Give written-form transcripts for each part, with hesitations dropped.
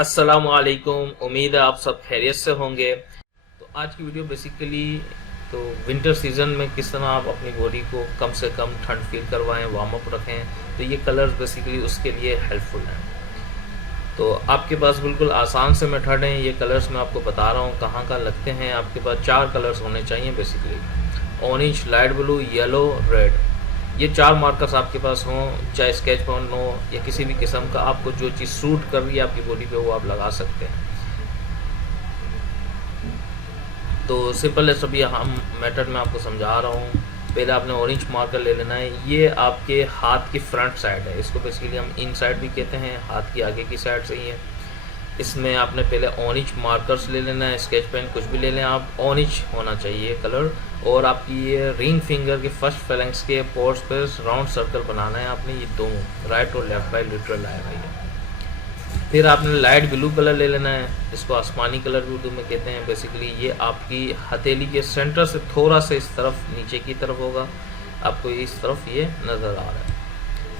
अस्सलाम वालेकुम। उम्मीद है आप सब खैरियत से होंगे। तो आज की वीडियो बेसिकली तो विंटर सीज़न में किस तरह आप अपनी बॉडी को कम से कम ठंड फील करवाएं, वार्म अप रखें, तो ये कलर्स बेसिकली उसके लिए हेल्पफुल हैं। तो आपके पास बिल्कुल आसान से मेथड हैं। ये कलर्स मैं आपको बता रहा हूँ कहाँ कहाँ लगते हैं। आपके पास 4 कलर्स होने चाहिए basically, orange, light blue, yellow, red. ये 4 मार्कर्स आपके पास हों, चाहे स्केच पेन हो या किसी भी किस्म का, आपको जो चीज़ सूट कर रही है आपकी बॉडी पे वो आप लगा सकते हैं। तो सिंपल है, सभी हम मेथड में आपको समझा रहा हूँ। पहले आपने ऑरेंज मार्कर ले लेना है। ये आपके हाथ की फ्रंट साइड है, इसको बेसिकली हम इन साइड भी कहते हैं, हाथ की आगे की साइड से ही है। इसमें आपने पहले ऑरेंज मार्कर्स ले लेना है, स्केच पेन कुछ भी ले लें आप, ऑरेंज होना चाहिए कलर। और आपकी ये रिंग फिंगर के फर्स्ट फ्लैंक्स के पोर्स पे राउंड सर्कल बनाना है आपने, ये दोनों राइट और लेफ्ट बाय लिटरल आएगा ये। फिर आपने लाइट ब्लू कलर ले लेना है, इसको आसमानी कलर भी उर्दू में कहते हैं। बेसिकली ये आपकी हथेली के सेंटर से थोड़ा सा इस तरफ नीचे की तरफ होगा, आपको इस तरफ ये नज़र आ रहा है।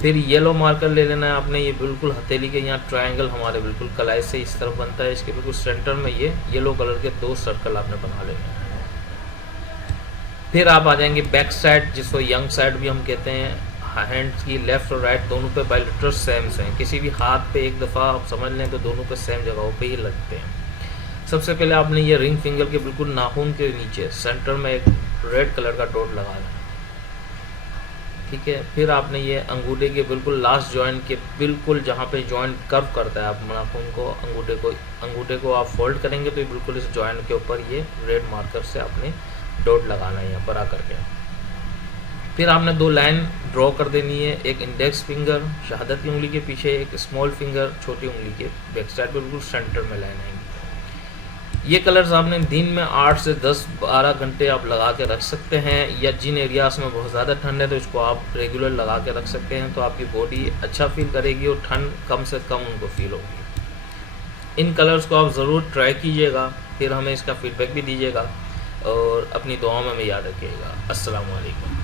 फिर येलो मार्कर ले लेना है आपने, ये बिल्कुल हथेली के यहाँ ट्रायंगल हमारे बिल्कुल कलाई से इस तरफ बनता है, इसके बिल्कुल सेंटर में ये येलो कलर के 2 सर्कल आपने बना लेने हैं। फिर आप आ जाएंगे बैक साइड, जिसको यंग साइड भी हम कहते हैं। हैंड्स की लेफ्ट और राइट दोनों पे बायलेटरल सेम हैं। किसी भी हाथ पे एक दफ़ा आप समझ लें तो दोनों पे सेम जगहों पे ही लगते हैं। सबसे पहले आपने ये रिंग फिंगर के बिल्कुल नाखून के नीचे सेंटर में एक रेड कलर का डॉट लगाना है, ठीक है। फिर आपने ये अंगूठे के बिल्कुल लास्ट जॉइंट के बिल्कुल जहाँ पे जॉइंट कर्व करता है, आप नाखून को अंगूठे को आप फोल्ड करेंगे तो ये बिल्कुल इस जॉइंट के ऊपर ये रेड मार्कर से आपने डॉट लगाना है यहाँ पर आकर के। फिर आपने 2 लाइन ड्रॉ कर देनी है, एक इंडेक्स फिंगर शहादत की उंगली के पीछे, एक स्मॉल फिंगर छोटी उंगली के बैक साइड पर बिल्कुल सेंटर में लाइन आएंगी। ये कलर्स आपने दिन में 8 से 10-12 घंटे आप लगा के रख सकते हैं, या जिन एरियाज में बहुत ज़्यादा ठंड है तो इसको आप रेगुलर लगा के रख सकते हैं। तो आपकी बॉडी अच्छा फील करेगी और ठंड कम से कम उनको फील होगी। इन कलर्स को आप ज़रूर ट्राई कीजिएगा, फिर हमें इसका फीडबैक भी दीजिएगा और अपनी दुआओं में याद रखिएगा। अस्सलाम वालेकुम।